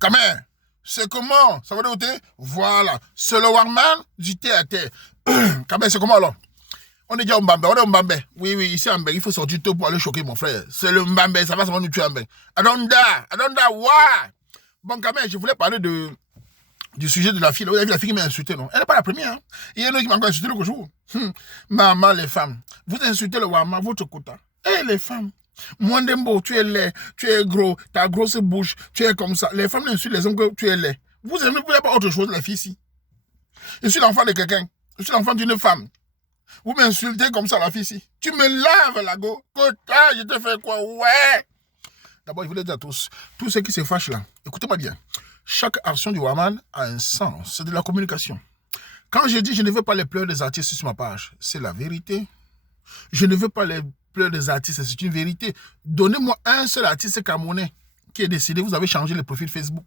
Quand même, c'est comment? Ça va de côté? Voilà. C'est le warman du thé à terre. Quand même, c'est comment alors? On est déjà au Mbambe, on est au Mbambe. Oui, ici à Mbambe, il faut sortir tôt pour aller choquer mon frère. C'est le Mbambe, ça va nous tuer à Mbambe. Adonda, why? Bon, quand même, je voulais parler du sujet de la fille. Vous avez vu la fille qui m'a insulté, non? Elle n'est pas la première. Hein? Il y en a qui m'a encore insulté l'autre jour. Maman, les femmes, vous insultez le Wama, votre quota. Et les femmes, Mwandembo, tu es laid, tu es gros, ta grosse bouche, tu es comme ça. Les femmes insultent les hommes que tu es laid. Vous n'avez pas autre chose, les filles, ici. Je suis l'enfant de quelqu'un. Je suis l'enfant d'une femme. Vous m'insultez comme ça, la fille ici. Tu me laves la go. Quota, je te fais quoi? Ouais. D'abord, je voulais dire à tous ceux qui se fâchent là, écoutez-moi bien. Chaque action du Waman a un sens. C'est de la communication. Quand je dis je ne veux pas les pleurs des artistes sur ma page, c'est la vérité. Je ne veux pas les pleurs des artistes, c'est une vérité. Donnez-moi un seul artiste camerounais qui est décidé, vous avez changé le profil Facebook.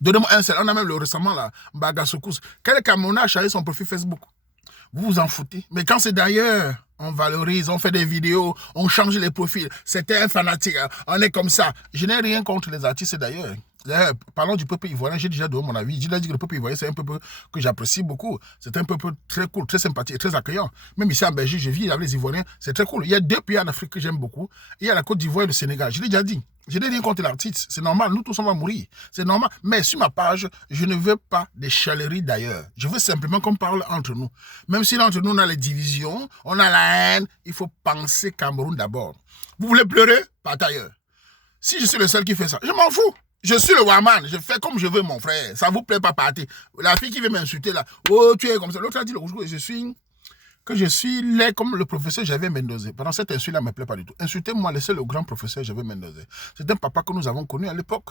Donnez-moi un seul. On a même récemment là, Bagasokous. Quel Camerounais a changé son profil Facebook? Vous vous en foutez. Mais quand c'est d'ailleurs, on valorise, on fait des vidéos, on change les profils. C'était un fanatique, on est comme ça. Je n'ai rien contre les artistes d'ailleurs. Parlons du peuple ivoirien, j'ai déjà donné mon avis. J'ai déjà dit que le peuple ivoirien, c'est un peuple que j'apprécie beaucoup. C'est un peuple très cool, très sympathique, très accueillant. Même ici en Belgique, je vis avec les Ivoiriens, c'est très cool. Il y a 2 pays en Afrique que j'aime beaucoup. Il y a la Côte d'Ivoire et le Sénégal. Je l'ai déjà dit. Je n'ai rien contre l'artiste. C'est normal, nous tous on va mourir. C'est normal. Mais sur ma page, je ne veux pas des chaleries d'ailleurs. Je veux simplement qu'on parle entre nous. Même si entre nous on a les divisions, on a la haine, il faut penser Cameroun d'abord. Vous voulez pleurer? Partez ailleurs. Si je suis le seul qui fait ça, je m'en fous. Je suis le Waman, je fais comme je veux, mon frère. Ça vous plaît pas, partez. La fille qui veut m'insulter là, oh, tu es comme ça. L'autre a dit, que je suis laid comme le professeur Javier Mendoza. Pendant cette insulte-là, ne me plaît pas du tout. Insultez-moi, laissez le grand professeur Javier Mendoza. C'est un papa que nous avons connu à l'époque.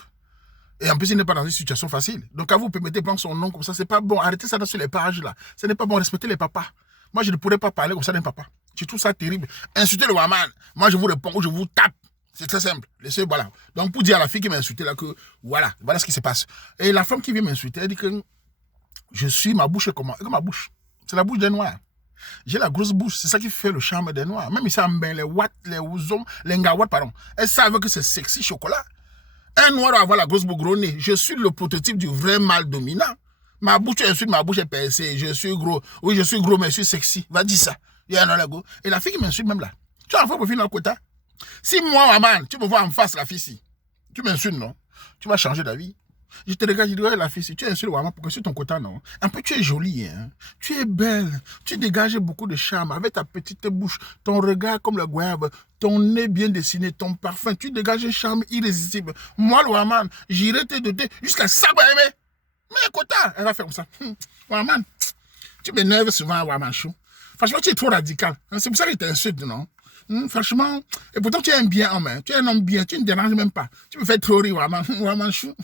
Et en plus, il n'est pas dans une situation facile. Donc, quand vous permettez de prendre son nom comme ça, c'est pas bon. Arrêtez ça sur les pages là. Ce n'est pas bon. Respectez les papas. Moi, je ne pourrais pas parler comme ça d'un papa. Je trouve ça terrible. Insultez le Waman. Moi, je vous réponds ou je vous tape. C'est très simple. Laissez, voilà. Donc, pour dire à la fille qui m'a insulté là que, voilà ce qui se passe. Et la femme qui vient m'insulter, elle dit que ma bouche est comment? Ma bouche, c'est la bouche des Noirs. J'ai la grosse bouche, c'est ça qui fait le charme des Noirs. Même ici, les Ouat, les Ouzom, les Ngawat, pardon. Elles savent que c'est sexy chocolat. Un Noir doit avoir la grosse bouche gros nez. Je suis le prototype du vrai mâle dominant. Ma bouche est insulte, ma bouche est percée. Je suis gros. Oui, je suis gros, mais je suis sexy. Va dire ça. Et la fille qui m'insulte même là. Tu as un faux profil dans le quota. Si moi, maman, tu me vois en face, la fille ici, tu m'insultes, non? Tu vas changer d'avis. Je te regarde, je dis, ouais, la fille ici, tu insultes maman pour que sur ton quota, non? Un peu, tu es jolie, hein? Tu es belle. Tu dégages beaucoup de charme avec ta petite bouche, ton regard comme le goyave, ton nez bien dessiné, ton parfum. Tu dégages un charme irrésistible. Moi, le maman, j'irai te doter jusqu'à ça, mais quota, elle va faire comme ça. Maman, tu m'énerves souvent, maman chou. Franchement, tu es trop radical. C'est pour ça qu'il t'insulte, non? Franchement, et pourtant tu es un bien homme, tu es un homme bien, tu ne déranges même pas. Tu me fais trop rire, Waman chou.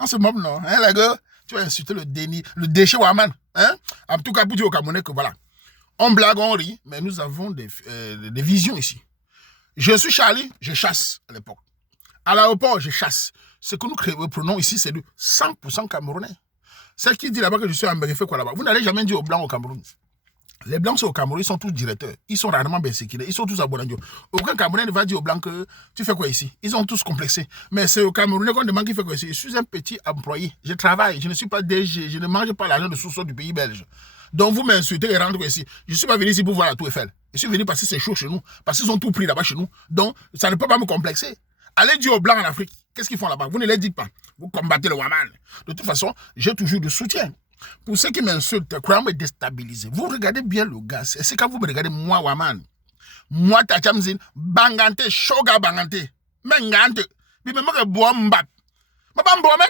En ce moment, non, hein, les gars, tu vas insulter le déni, le déchet Waman. Hein? En tout cas, pour dire au Camerounais que voilà, on blague, on rit, mais nous avons des visions ici. Je suis Charlie, je chasse à l'époque. À l'aéroport, je chasse. Ce que nous prenons ici, c'est du 100% Camerounais. Celle qui dit là-bas que je suis un fait quoi là-bas. Vous n'allez jamais dire aux Blancs au Cameroun. Les Blancs au Cameroun, ils sont tous directeurs. Ils sont rarement benséquilés. Ils sont tous à Bonandio. Aucun Camerounais ne va dire aux Blancs que tu fais quoi ici. Ils ont tous complexé. Mais c'est au Camerounais qu'on demande qui fait quoi ici. Je suis un petit employé. Je travaille. Je ne suis pas DG. Je ne mange pas l'argent de sous-sol du pays belge. Donc vous m'insultez et rentrez ici. Je ne suis pas venu ici pour voir la Tour Eiffel. Je suis venu parce que c'est chaud chez nous. Parce qu'ils ont tout pris là-bas chez nous. Donc ça ne peut pas me complexer. Allez dire aux Blancs en Afrique. Qu'est-ce qu'ils font là-bas? Vous ne les dites pas. Vous combattez le Waman. De toute façon, j'ai toujours du soutien. Pour ceux qui m'insultent, croyez-moi déstabiliser. Vous regardez bien le gars. C'est quand vous me regardez, moi, Waman. Moi, Tachamzin, Bangante, Shoga Bangante. Mengante. Bibe maka boa mbap. Mabam boa men.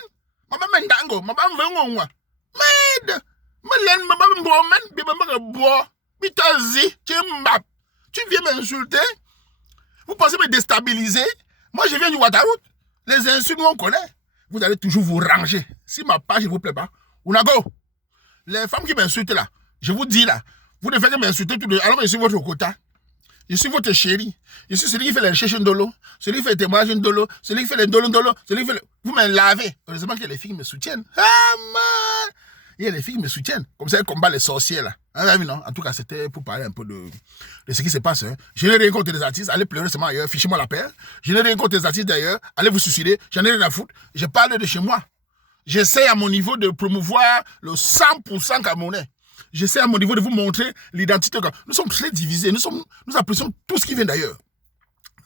Mabam mendango. Mabam vengo. Med. Melen mabam boa men. Bibe maka boa. Bitazi. Mbap. Tu viens m'insulter? Vous pensez me déstabiliser? Moi, je viens du Ouattaraout. Les insultes, nous, on connaît. Vous allez toujours vous ranger. Si ma page ne vous plaît pas, Unago, les femmes qui m'insultent là, je vous dis là, vous ne faites que m'insulter tout de suite, alors que je suis votre quota. Je suis votre chéri. Je suis celui qui fait les recherches d'olo, celui qui fait les témoignages d'olo, celui qui fait les dolo, celui qui fait les... Vous me lavez. Heureusement que les filles me soutiennent. Ah man! et les filles me soutiennent. Comme ça, elles combattent les sorciers, là. Hein, non? En tout cas, c'était pour parler un peu de ce qui se passe. Hein. Je n'ai rien contre les artistes, allez pleurer seulement ailleurs, fichez-moi la paix. Je n'ai rien contre les artistes d'ailleurs, allez vous suicider, j'en ai rien à foutre. Je parle de chez moi. J'essaie à mon niveau de promouvoir le 100% camerounais. J'essaie à mon niveau de vous montrer l'identité. Nous sommes très divisés, nous apprécions tout ce qui vient d'ailleurs.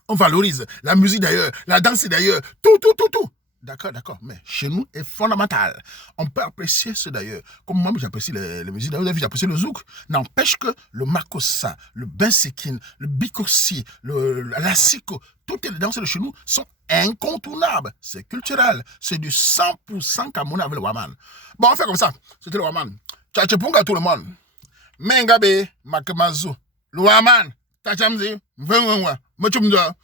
On valorise la musique d'ailleurs, la danse d'ailleurs, tout. D'accord, mais chez nous est fondamental. On peut apprécier ce d'ailleurs. Comme moi, j'apprécie les musiques d'ailleurs, j'apprécie le zouk. N'empêche que le makossa, le bensekin, le bikossi, la siko, toutes les danses de chez nous sont incontournables. C'est culturel. C'est du 100% camerounais avec le waman. Bon, on fait comme ça. C'était le waman. Tchatchepunga tout le monde. Mengabe, makemazu. Le waman. Tachamzi. Vengwa. Mochumda.